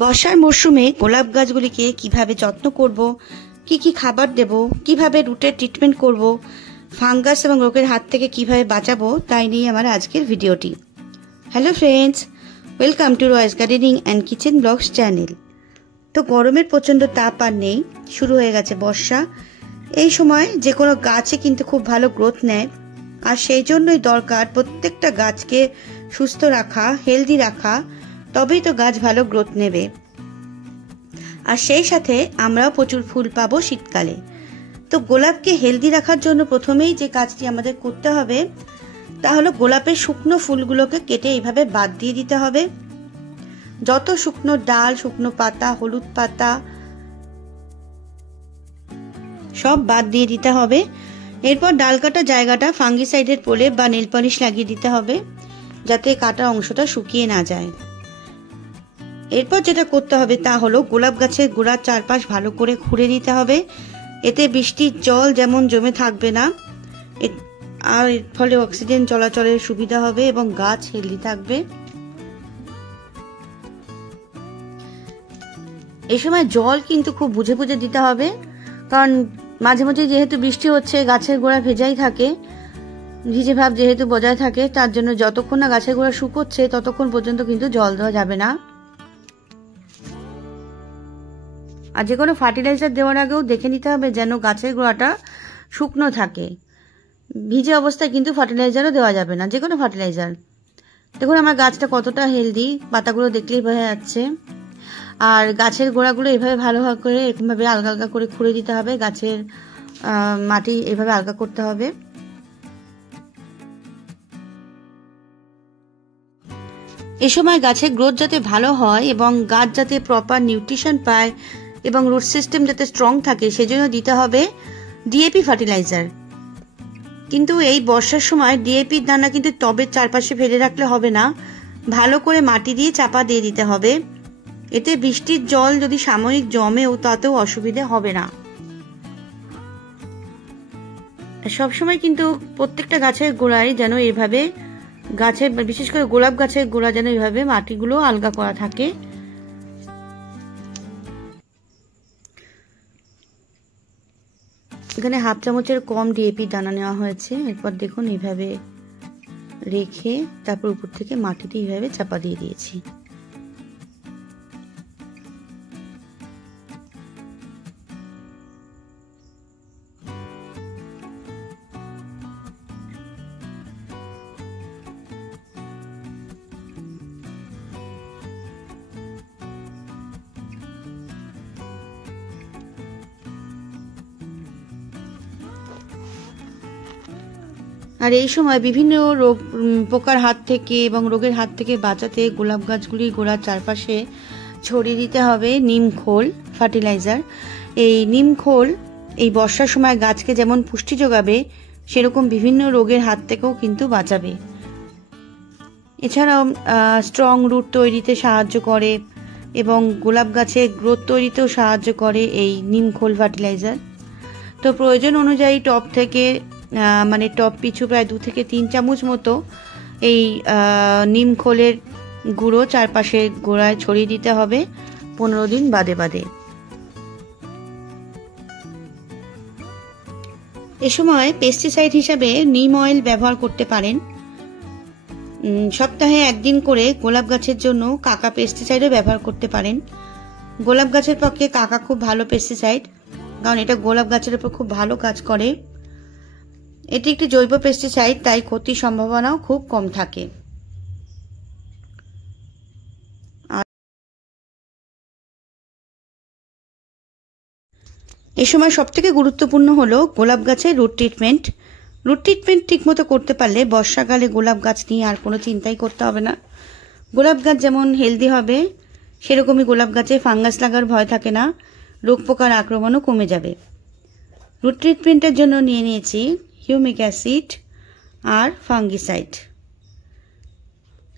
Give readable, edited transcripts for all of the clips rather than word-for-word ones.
বর্ষার মরশুমে গোলাপ গাছগুলিকে কিভাবে যত্ন করব, কি খাবার দেব, কিভাবে রুটের ট্রিটমেন্ট করব, ফাঙ্গাস এবং রোগের হাত থেকে কিভাবে বাঁচাবো, তাই নিয়ে আমার আজকের ভিডিওটি। Hello friends, welcome to Roy's gardening and kitchen blogs channel. তো গরমের প্রচণ্ড তাপ আর নেই, শুরু হয়ে গেছে বর্ষা। এই সময় যে কোনো গাছে কিন্তু খুব ভালো গ্রোথ নেয়, আর সেই জন্যই দরকার প্রত্যেকটা গাছকে সুস্থ রাখা, হেলদি রাখা, তবেই তো গাছ ভালো গ্রোথ নেবে। আর সেই সাথে আমরাও প্রচুর ফুল পাবো শীতকালে। তো গোলাপকে হেলদি রাখার জন্য প্রথমেই যে কাজটি আমাদের করতে হবে তা হলো গোলাপের শুকনো ফুলগুলোকে কেটে এইভাবে বাদ দিয়ে দিতে হবে। যত শুকনো ডাল, শুকনো পাতা, হলুদ পাতা সব বাদ দিয়ে দিতে হবে। এরপর ডাল কাটা জায়গাটা ফাঙ্গিসাইডের প্রলেপ বা নেল পলিশ লাগিয়ে দিতে হবে, যাতে কাটা অংশটা শুকিয়ে না যায়। এরপর যেটা করতে হবে তা হলো গোলাপ গাছের গোড়ার চারপাশ ভালো করে খুঁড়ে নিতে হবে। এতে বৃষ্টির জল যেমন জমে থাকবে না, আর এর ফলে অক্সিজেন চলাচলের সুবিধা হবে এবং গাছ হেলদি থাকবে। এই সময় জল কিন্তু খুব বুঝে বুঝে দিতে হবে, কারণ মাঝে মাঝে যেহেতু বৃষ্টি হচ্ছে গাছের গোড়া ভেজাই থাকে, ভিজে ভাব যেহেতু বজায় থাকে, তার জন্য যতক্ষণ না গাছের গোড়া শুকোচ্ছে ততক্ষণ পর্যন্ত কিন্তু জল দেওয়া যাবে না। আর যে কোনো ফার্টিলাইজার দেওয়ার আগেও দেখে নিতে হবে যেন গাছের গোড়াটা শুকনো থাকে। ভিজে অবস্থায় কিন্তু ফার্টিলাইজারও দেওয়া যাবে না, যে কোনো ফার্টিলাইজার। দেখুন আমার গাছটা কতটা হেলদি, পাতাগুলো দেখলেই বোঝা যাচ্ছে। আর গাছের গোড়াগুলো এভাবে ভালো করে এরকমভাবে আলগা আলগা করে খুঁড়ে দিতে হবে, গাছের মাটি এভাবে আলগা করতে হবে। এ সময় গাছের গ্রোথ যাতে ভালো হয় এবং গাছ যাতে প্রপার নিউট্রিশন পায় এবং রুট সিস্টেম যাতে স্ট্রং থাকে, সেজন্য দিতে হবে ডিএপি ফার্টিলাইজার। কিন্তু এই বর্ষার সময় ডিএপির দানা কিন্তু টবের চারপাশে ফেলে রাখলে হবে না, ভালো করে মাটি দিয়ে চাপা দিয়ে দিতে হবে। এতে বৃষ্টির জল যদি সাময়িক জমেও তাতেও অসুবিধে হবে না। সবসময় কিন্তু প্রত্যেকটা গাছের গোড়ায় যেন এইভাবে গাছের, বিশেষ করে গোলাপ গাছের গোড়া যেন এইভাবে মাটিগুলো আলগা করা থাকে। এখানে হাফ চামচের কম ডিএপি দানা নেওয়া হয়েছে। এরপর দেখুন এইভাবে রেখে তারপর উপর থেকে মাটিতে এইভাবে চাপা দিয়ে দিয়েছি। আর এই সময় বিভিন্ন রোগ পোকার হাত থেকে এবং রোগের হাত থেকে বাঁচাতে গোলাপ গাছগুলি গোড়ার চারপাশে ছড়িয়ে দিতে হবে নিম খোল ফার্টিলাইজার। এই নিম খোল এই বর্ষার সময় গাছকে যেমন পুষ্টি যোগাবে, সেরকম বিভিন্ন রোগের হাত থেকেও কিন্তু বাঁচাবে। এছাড়াও স্ট্রং রুট তৈরিতে সাহায্য করে এবং গোলাপ গাছের গ্রোথ তৈরিতেও সাহায্য করে এই নিম খোল ফার্টিলাইজার। তো প্রয়োজন অনুযায়ী টব থেকে মানে টব পিছু প্রায় 2 থেকে 3 চামচ মতো এই নিম খোলের গুঁড়ো চারপাশে গোড়ায় ছড়িয়ে দিতে হবে 15 দিন বাদে বাদে। এ সময় পেস্টিসাইড হিসাবে নিম অয়েল ব্যবহার করতে পারেন। সপ্তাহে 1 দিন করে গোলাপ গাছের জন্য কাকা পেস্টিসাইডও ব্যবহার করতে পারেন। গোলাপ গাছের পক্ষে কাকা খুব ভালো পেস্টিসাইড, কারণ এটা গোলাপ গাছের উপর খুব ভালো কাজ করে। এটি একটি জৈব পেস্টিসাইড, তাই ক্ষতির সম্ভাবনাও খুব কম থাকে। এ সময় সবথেকে গুরুত্বপূর্ণ হলো গোলাপ গাছের রুট ট্রিটমেন্ট। রুট ট্রিটমেন্ট ঠিকমতো করতে পারলে বর্ষাকালে গোলাপ গাছ নিয়ে আর কোনো চিন্তাই করতে হবে না। গোলাপ গাছ যেমন হেলদি হবে, সেরকমই গোলাপ গাছে ফাঙ্গাস লাগার ভয় থাকে না, রোগ পোকার আক্রমণও কমে যাবে। রুট ট্রিটমেন্টের জন্য নিয়ে নিয়েছি হিউমিক অ্যাসিড আর ফাঙ্গিসাইড।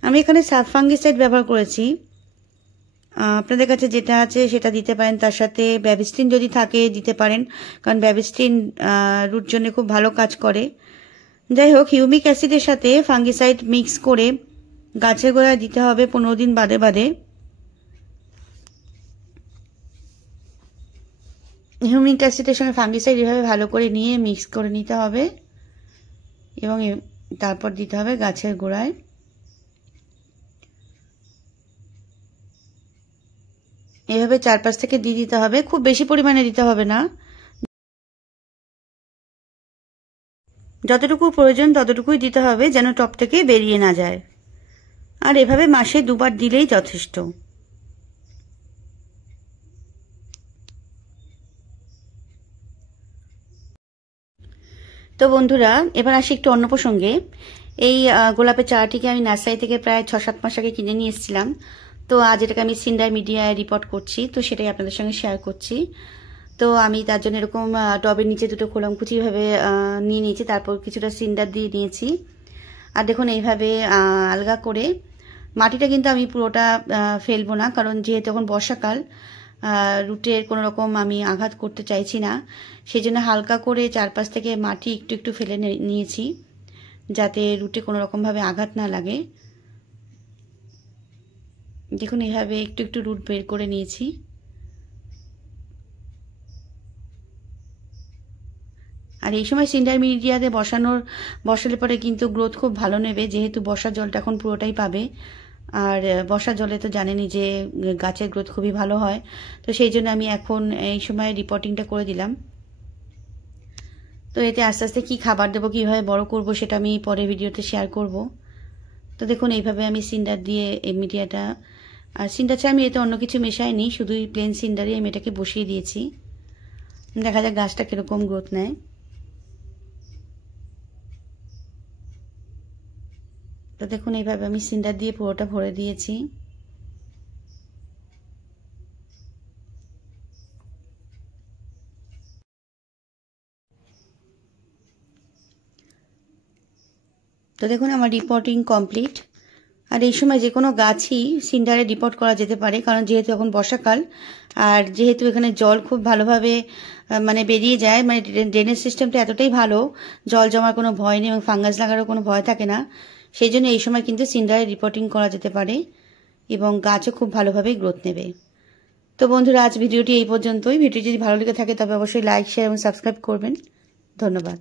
আমি এখানে সাব ফাঙ্গিসাইড ব্যবহার করেছি, আপনাদের কাছে যেটা আছে সেটা দিতে পারেন। তার সাথে ব্যাবিস্টিন যদি থাকে দিতে পারেন, কারণ ব্যাবিস্টিন রুট জন্য খুব ভালো কাজ করে। যাই হোক, হিউমিক অ্যাসিডের সাথে ফাঙ্গিসাইড মিক্স করে গাছের গোড়ায় দিতে হবে 15 দিন বাদে বাদে। হিউমিক অ্যাসিডের সঙ্গে ফাঙ্গিসাইড এভাবে ভালো করে নিয়ে মিক্স করে নিতে হবে এবং তারপর দিতে হবে গাছের গোড়ায়। এভাবে 4-5 থেকে দিয়ে দিতে হবে, খুব বেশি পরিমাণে দিতে হবে না, যতটুকু প্রয়োজন ততটুকুই দিতে হবে, যেন টপ থেকে বেরিয়ে না যায়। আর এভাবে মাসে 2 বার দিলেই যথেষ্ট। তো বন্ধুরা, এবার আসি একটু অন্য প্রসঙ্গে। এই গোলাপের চারাটিকে আমি নার্সারি থেকে প্রায় 6-7 মাস আগে কিনে নিয়ে এসেছিলাম। তো আজ এটাকে আমি সিন্ডার মিডিয়ায় রিপোর্ট করছি, তো সেটাই আপনাদের সঙ্গে শেয়ার করছি। তো আমি তার জন্য এরকম টবের নিচে দুটো খোলামকুচিভাবে নিয়ে নিয়েছি, তারপর কিছুটা সিন্ডার দিয়ে নিয়েছি। আর দেখুন এইভাবে আলগা করে, মাটিটা কিন্তু আমি পুরোটা ফেলবো না, কারণ যেহেতু এখন বর্ষাকাল, রুটের কোনো রকম আমি আঘাত করতে চাইছি না, সেই জন্য হালকা করে 4-5 থেকে মাটি একটু একটু ফেলে নিয়েছি, যাতে রুটে কোনো রকমভাবে আঘাত না লাগে। দেখুন এইভাবে একটু একটু রুট বের করে নিয়েছি। আর এই সময় সিন্ডার মিডিয়াতে বসালে পরে কিন্তু গ্রোথ খুব ভালো নেবে, যেহেতু বর্ষার জলটা এখন পুরোটাই পাবে। আর বর্ষার জলে তো জানেনই যে গাছের গ্রোথ খুবই ভালো হয়, তো সেই জন্য আমি এখন এই সময় রিপোর্টিংটা করে দিলাম। তো এতে আস্তে আস্তে কী খাবার দেবো, কীভাবে বড় করব, সেটা আমি পরে ভিডিওতে শেয়ার করব। তো দেখুন এইভাবে আমি সিন্ডার দিয়ে এই মিডিয়াটা, আর সিন্ডার ছাড়া আমি এতে অন্য কিছু মেশাইনি, শুধুই প্লেন সিন্ডারে আমি এটাকে বসিয়ে দিয়েছি। দেখা যাক গাছটা কীরকম গ্রোথ নেয়। তো দেখুন এইভাবে আমি সিন্ডার দিয়ে পুরোটা ভরে দিয়েছি। তো দেখুন আমার রিপোর্টিং কমপ্লিট। আর এই সময় যে কোনো গাছই সিন্ডারে রিপোর্ট করা যেতে পারে, কারণ যেহেতু এখন বর্ষাকাল, আর যেহেতু এখানে জল খুব ভালোভাবে মানে বেরিয়ে যায়, মানে ড্রেনেজ সিস্টেমটা এতটাই ভালো, জল জমার কোনো ভয় নেই এবং ফাঙ্গাস লাগারও কোনো ভয় থাকে না, সেই জন্য এই সময় কিন্তু সিন্ডারে রিপোর্টিং করা যেতে পারে এবং গাছও খুব ভালোভাবেই গ্রোথ নেবে। তো বন্ধুরা, আজ ভিডিওটি এই পর্যন্তই। ভিডিও যদি ভালো লেগে থাকে তবে অবশ্যই লাইক, শেয়ার এবং সাবস্ক্রাইব করবেন। ধন্যবাদ।